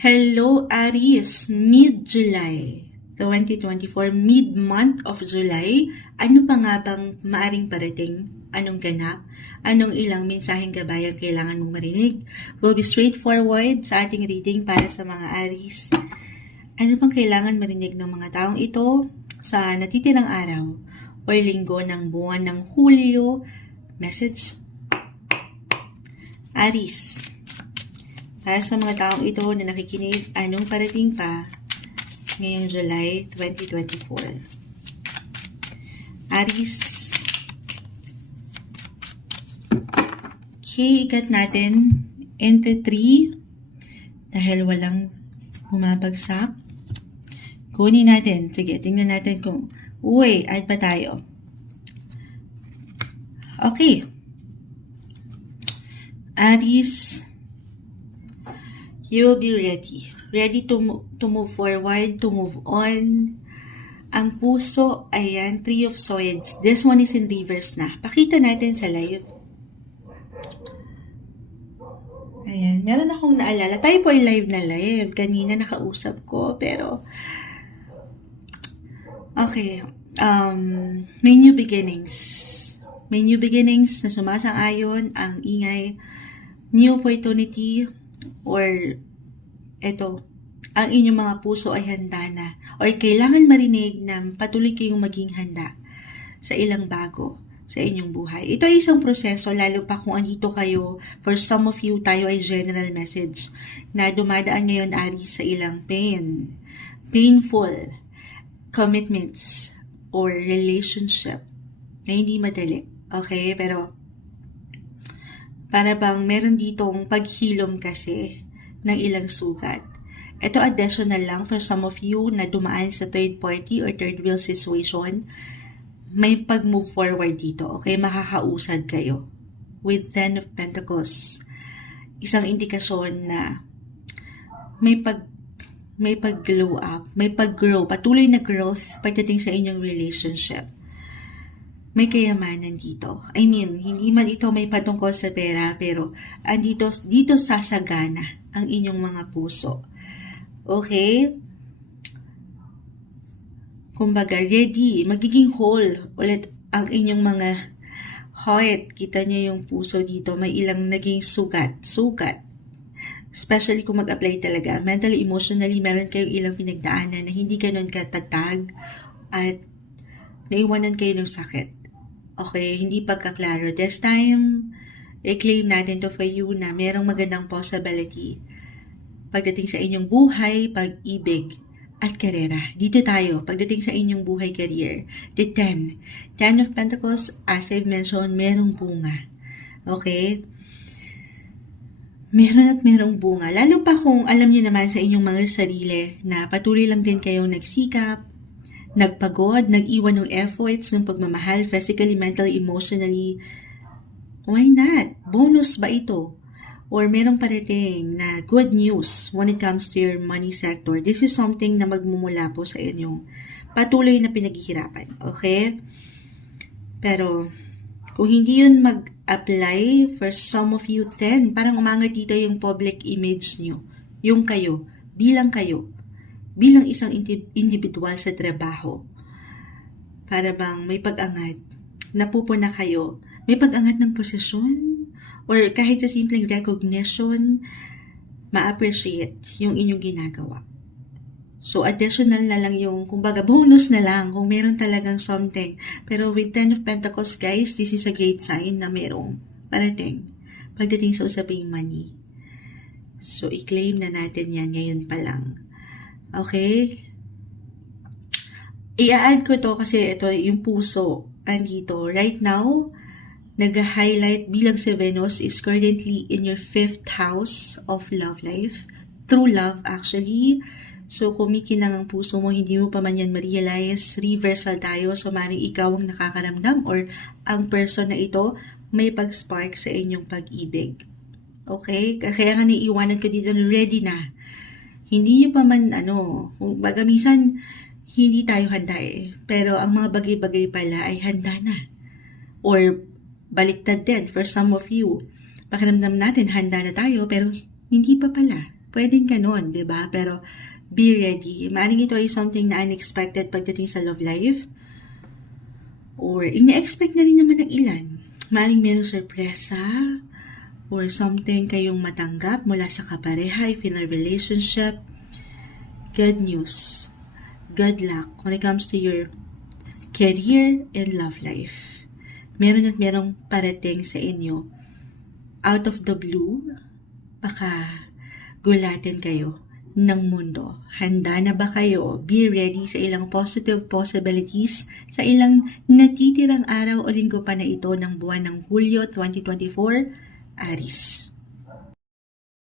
Hello Aries, mid-July 2024, mid-month of July. Ano pa nga bang maaring parating? Anong ganap? Anong ilang mensaheng gabay ang kailangan mong marinig? We'll be straightforward sa ating reading para sa mga Aries. Ano pang kailangan marinig ng mga taong ito sa natitirang araw o linggo ng buwan ng Hulyo? Message? Aries, para sa mga taong ito na nakikinig, anong parating pa ngayong July 2024? Aris, okay, ikat natin into 3 dahil walang bumabagsak. Kunin natin. Sige, tingnan natin kung, uy, add pa tayo. Okay. Aris, you will be ready. Ready to, to move forward, to move on. Ang puso, ayan, Three of Swords. This one is in reverse na. Pakita natin sa live. Ayan, meron akong naalala. Tayo po ay live na live. Kanina nakausap ko, pero... Okay. Um, may new beginnings. May new beginnings na sumasang-ayon ang ingay, new opportunity, or eto, ang inyong mga puso ay handa na or kailangan marinig na patuloy kayong maging handa sa ilang bago sa inyong buhay. Ito ay isang proseso, lalo pa kung andito kayo, for some of you, tayo ay general message na dumadaan ngayon, Ari, sa ilang pain, painful commitments or relationship na hindi madali. Okay? Pero, para bang meron ditong paghilom kasi ng ilang sugat. Ito additional lang for some of you na dumaan sa third party or third wheel situation. May pag-move forward dito. Okay? Makakausad kayo. With Ten of Pentacles. Isang indikasyon na may pag may pag-glow up, may pag-grow, patuloy na growth pagdating sa inyong relationship may kayamanan dito. I mean, hindi man ito may patungkol sa pera, pero andito, dito sasagana ang inyong mga puso. Okay? Kumbaga, ready, magiging whole ulit ang inyong mga heart. Kita niyo yung puso dito, may ilang naging sugat, sugat. Especially kung mag-apply talaga. Mentally, emotionally, meron kayong ilang pinagdaanan na hindi ganun katatag at naiwanan kayo ng sakit. Okay, hindi pagkaklaro. This time, i-claim natin to for you na merong magandang possibility pagdating sa inyong buhay, pag-ibig, at karera. Dito tayo, pagdating sa inyong buhay career. The 10. 10 of Pentacles, as I've mentioned, merong bunga. Okay? Meron at merong bunga. Lalo pa kung alam niyo naman sa inyong mga sarili na patuloy lang din kayong nagsikap, nagpagod, nag-iwan ng efforts, ng pagmamahal, physically, mentally, emotionally, why not? Bonus ba ito? Or merong parating na good news when it comes to your money sector. This is something na magmumula po sa inyong patuloy na pinaghihirapan. Okay? Pero, kung hindi yun mag-apply for some of you then, parang umangat dito yung public image nyo. Yung kayo, bilang kayo bilang isang indi- individual sa trabaho. Para bang may pag-angat, napupuna kayo, may pag-angat ng posisyon, or kahit sa simpleng recognition, ma-appreciate yung inyong ginagawa. So, additional na lang yung, kumbaga, bonus na lang kung meron talagang something. Pero with Ten of Pentacles, guys, this is a great sign na merong parating pagdating sa usaping money. So, i-claim na natin yan ngayon pa lang. Okay? I-add ko to kasi ito yung puso andito. Right now, nag-highlight bilang si Venus is currently in your fifth house of love life. True love actually. So, kumikinang ang puso mo, hindi mo pa man yan ma-realize, reversal tayo. So, maring ikaw ang nakakaramdam or ang person na ito may pag-spark sa inyong pag-ibig. Okay? Kaya nga niiwanan ko dito, ready na hindi nyo pa man, ano, kung baga minsan, hindi tayo handa eh. Pero ang mga bagay-bagay pala ay handa na. Or baliktad din for some of you. Pakiramdam natin, handa na tayo, pero hindi pa pala. Pwedeng ganun, di ba? Pero, be ready. Maaaring ito ay something na unexpected pagdating sa love life. Or, ina-expect na rin naman ng ilan. Maaaring merong sorpresa or something kayong matanggap mula sa kapareha if in a relationship. Good news. Good luck when it comes to your career and love life. Meron at merong parating sa inyo. Out of the blue, baka gulatin kayo ng mundo. Handa na ba kayo? Be ready sa ilang positive possibilities sa ilang natitirang araw o linggo pa na ito ng buwan ng Hulyo 2024, Aris.